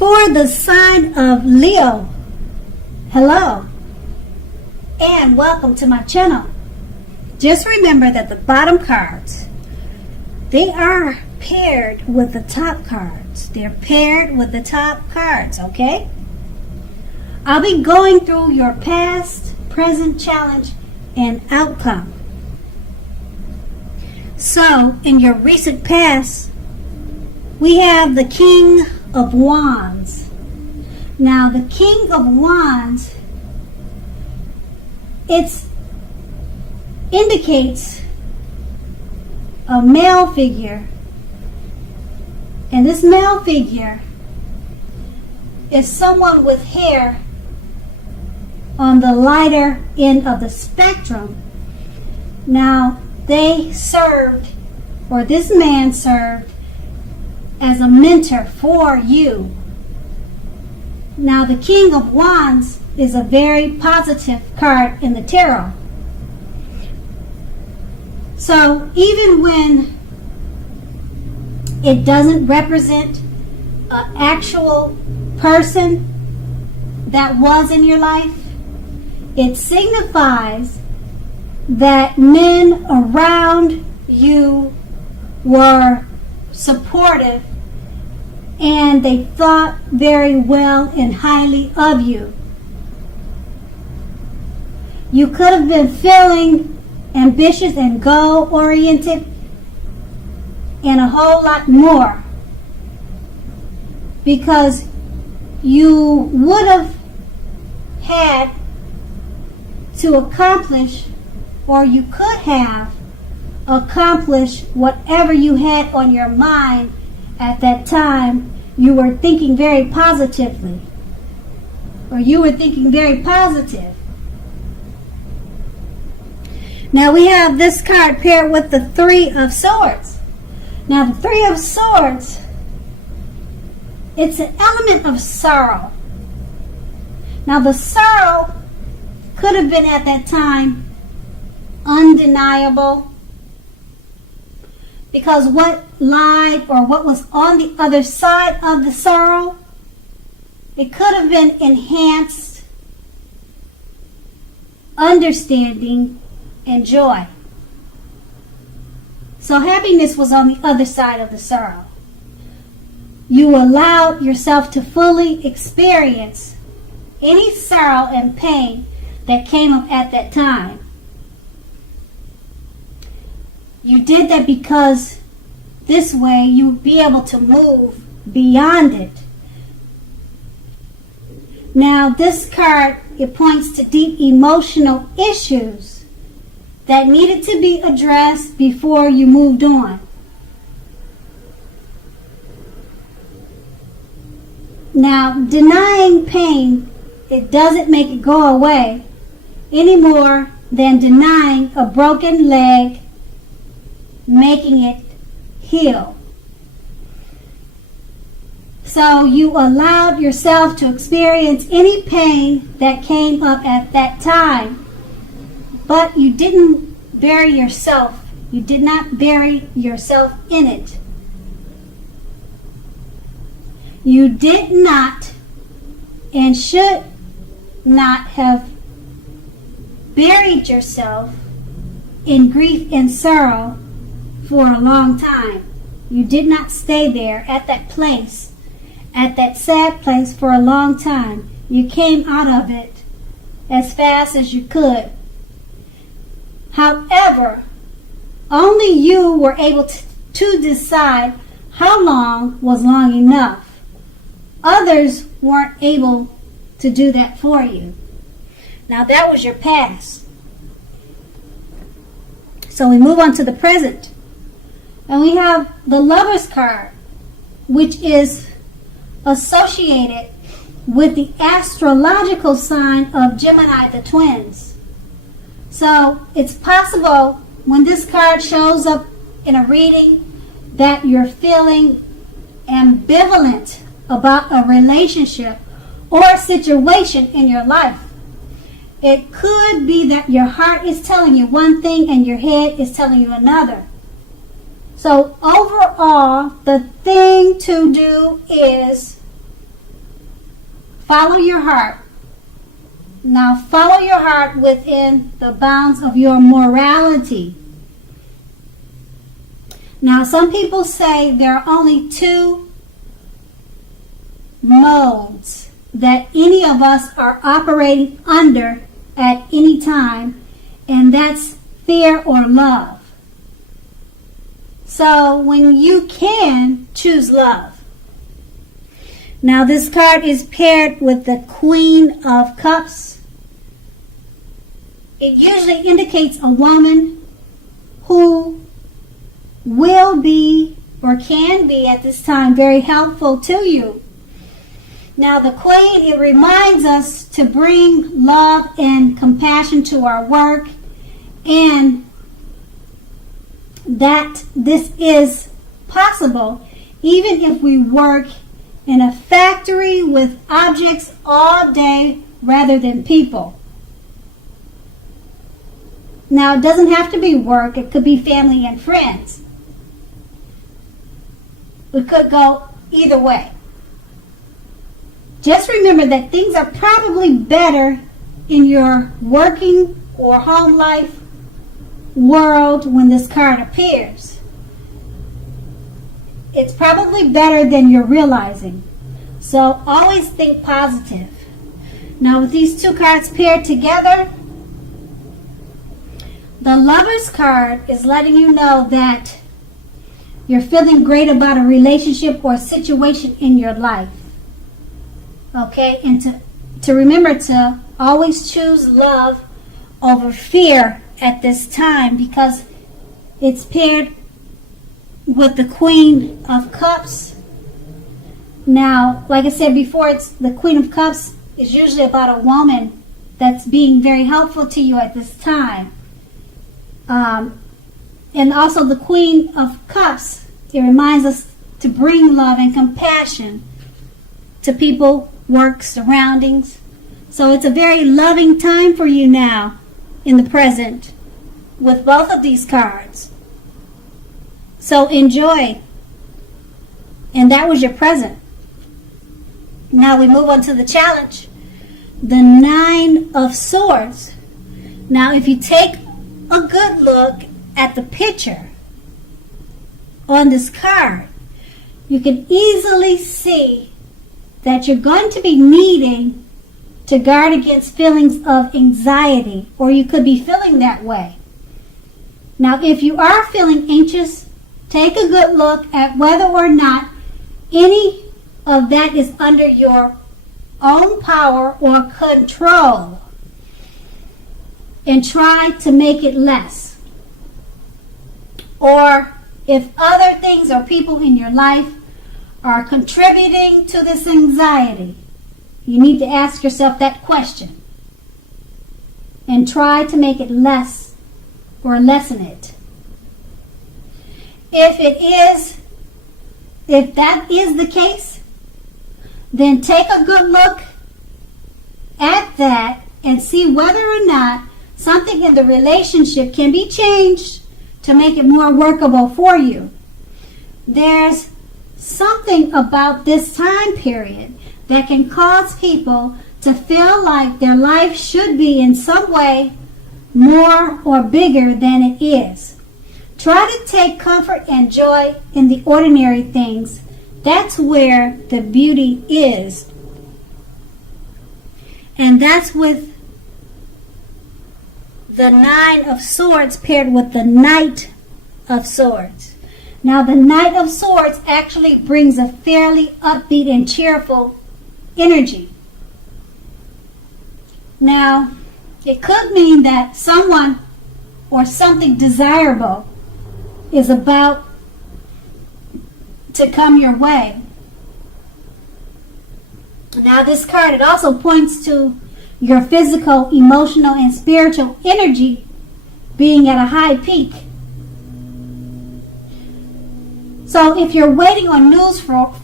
For the sign of Leo, hello, and welcome to my channel. Just remember that the bottom cards, they are paired with the top cards. They're paired with the top cards, okay? I'll be going through your past, present challenge, and outcome. So, in your recent past, we have the King of Wands. Now, the King of Wands, it indicates a male figure, and this male figure is someone with hair on the lighter end of the spectrum. Now, they served, or this man served, as a mentor for you. Now, the King of Wands is a very positive card in the tarot. So even when it doesn't represent an actual person that was in your life, it signifies that men around you were supportive and they thought very well and highly of you. You could have been feeling ambitious and goal-oriented and a whole lot more, because you would have had to accomplish, or you could have accomplished whatever you had on your mind at that time. You were thinking very positively, or you were thinking very positive. Now we have this card paired with the Three of Swords. Now the Three of Swords, it's an element of sorrow. Now the sorrow could have been at that time undeniable, because what lied or what was on the other side of the sorrow, it could have been enhanced understanding and joy. So happiness was on the other side of the sorrow. You allowed yourself to fully experience any sorrow and pain that came up at that time. You did that because this way you would be able to move beyond it. Now this card, it points to deep emotional issues that needed to be addressed before you moved on. Now, denying pain, it doesn't make it go away any more than denying a broken leg, making it heal. So you allowed yourself to experience any pain that came up at that time, but you didn't bury yourself. You did not bury yourself in it. You did not and should not have buried yourself in grief and sorrow for a long time. You did not stay there at that place, at that sad place for a long time. You came out of it as fast as you could. However, only you were able to decide how long was long enough. Others weren't able to do that for you. Now that was your past. So we move on to the present. And we have the Lover's card, which is associated with the astrological sign of Gemini, the twins. So it's possible when this card shows up in a reading that you're feeling ambivalent about a relationship or a situation in your life. It could be that your heart is telling you one thing and your head is telling you another. So overall, the thing to do is follow your heart. Now follow your heart within the bounds of your morality. Now some people say there are only two modes that any of us are operating under at any time, and that's fear or love. So when you can, choose love. Now this card is paired with the Queen of Cups. It usually indicates a woman who will be or can be at this time very helpful to you. Now the Queen, it reminds us to bring love and compassion to our work, and that this is possible even if we work in a factory with objects all day rather than people. Now it doesn't have to be work, it could be family and friends. It could go either way. Just remember that things are probably better in your working or home life world when this card appears. It's probably better than you're realizing. So always think positive. Now with these two cards paired together, the Lover's card is letting you know that you're feeling great about a relationship or situation in your life. Okay, and to remember to always choose love over fear at this time, because it's paired with the Queen of Cups. Now, like I said before, it's the Queen of Cups is usually about a woman that's being very helpful to you at this time. And also the Queen of Cups, it reminds us to bring love and compassion to people, work, surroundings. So it's a very loving time for you now in the present with both of these cards. So enjoy. And that was your present. Now we move on to the challenge. The 9 of Swords. Now if you take a good look at the picture on this card, you can easily see that you're going to be needing to guard against feelings of anxiety, or you could be feeling that way. Now, if you are feeling anxious, take a good look at whether or not any of that is under your own power or control, and try to make it less. Or if other things or people in your life are contributing to this anxiety, you need to ask yourself that question and try to make it less or lessen it. If that is the case, then take a good look at that and see whether or not something in the relationship can be changed to make it more workable for you. There's something about this time period that can cause people to feel like their life should be in some way more or bigger than it is. Try to take comfort and joy in the ordinary things. That's where the beauty is. And that's with the 9 of Swords paired with the Knight of Swords. Now the Knight of Swords actually brings a fairly upbeat and cheerful energy. Now, it could mean that someone or something desirable is about to come your way. Now this card, it also points to your physical, emotional, and spiritual energy being at a high peak. So if you're waiting on news from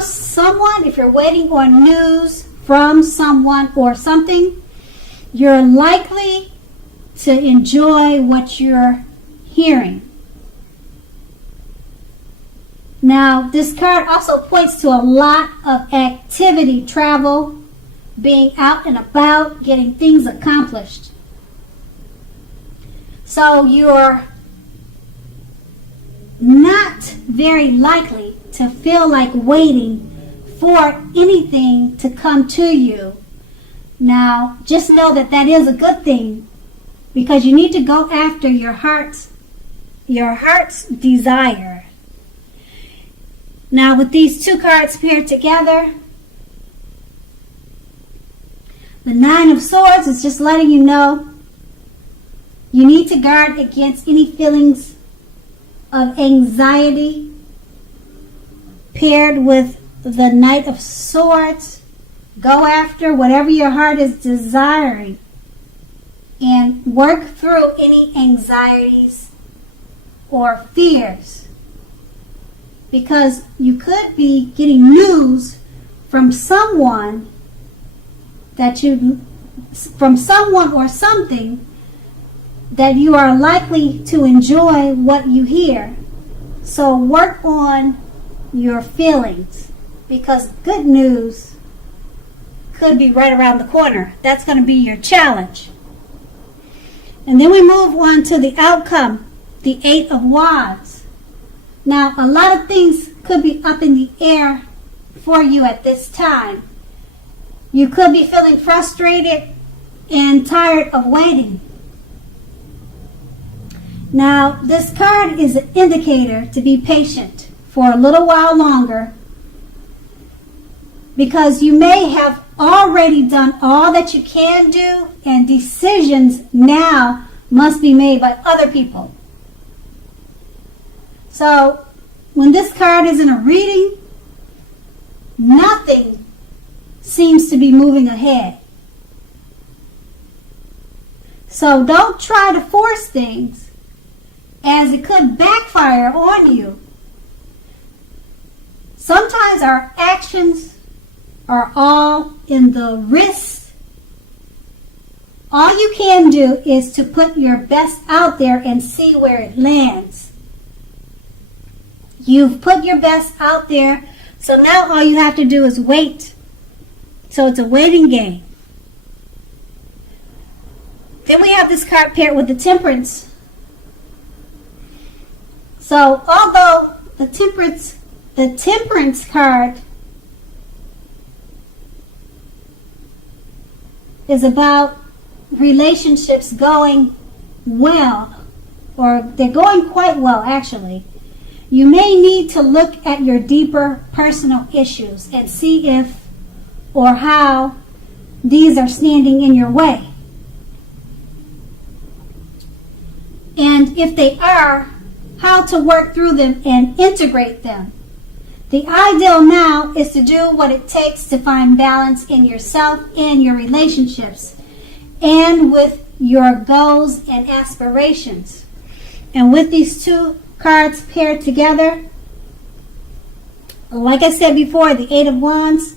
someone, if you're waiting on news from someone or something, you're likely to enjoy what you're hearing. Now, this card also points to a lot of activity, travel, being out and about, getting things accomplished. So you're not very likely to feel like waiting for anything to come to you. Now, just know that that is a good thing, because you need to go after your heart's desire. Now, with these two cards paired together, the Nine of Swords is just letting you know you need to guard against any feelings of anxiety paired with the Knight of Swords. Go after whatever your heart is desiring and work through any anxieties or fears, because you could be getting news from someone or something that you are likely to enjoy what you hear. So work on your feelings, because good news could be right around the corner. That's going to be your challenge. And then we move on to the outcome, the Eight of Wands. Now, a lot of things could be up in the air for you at this time. You could be feeling frustrated and tired of waiting. Now, this card is an indicator to be patient for a little while longer, because you may have already done all that you can do, and decisions now must be made by other people. So, when this card is in a reading, nothing seems to be moving ahead. So don't try to force things, as it could backfire on you. Sometimes our actions are all in the wrist. All you can do is to put your best out there and see where it lands. You've put your best out there, so now all you have to do is wait. So it's a waiting game. Then we have this card paired with the Temperance. So although the Temperance card is about relationships going well, or they're going quite well actually, you may need to look at your deeper personal issues and see if or how these are standing in your way. And if they are, how to work through them and integrate them. The ideal now is to do what it takes to find balance in yourself and your relationships, and with your goals and aspirations. And with these two cards paired together, like I said before, the Eight of Wands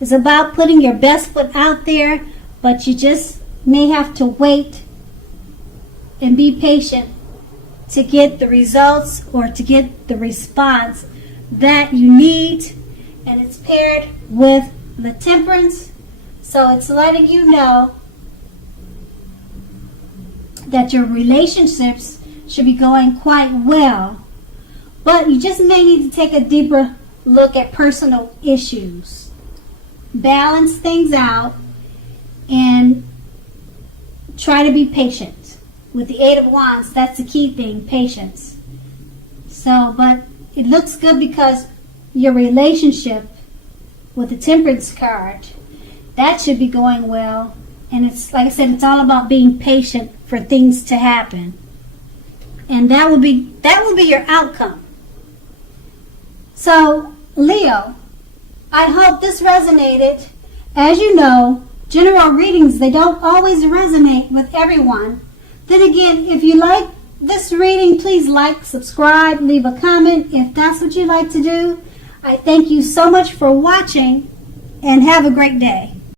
is about putting your best foot out there, but you just may have to wait and be patient to get the results or to get the response that you need. And it's paired with the Temperance, so it's letting you know that your relationships should be going quite well, but you just may need to take a deeper look at personal issues, balance things out, and try to be patient. With the Eight of Wands, that's the key thing, patience. So, but it looks good because your relationship with the Temperance card, that should be going well. And it's, like I said, it's all about being patient for things to happen. And that will be your outcome. So, Leo, I hope this resonated. As you know, general readings, they don't always resonate with everyone. Then again, if you like this reading, please like, subscribe, leave a comment if that's what you like to do. I thank you so much for watching, and have a great day.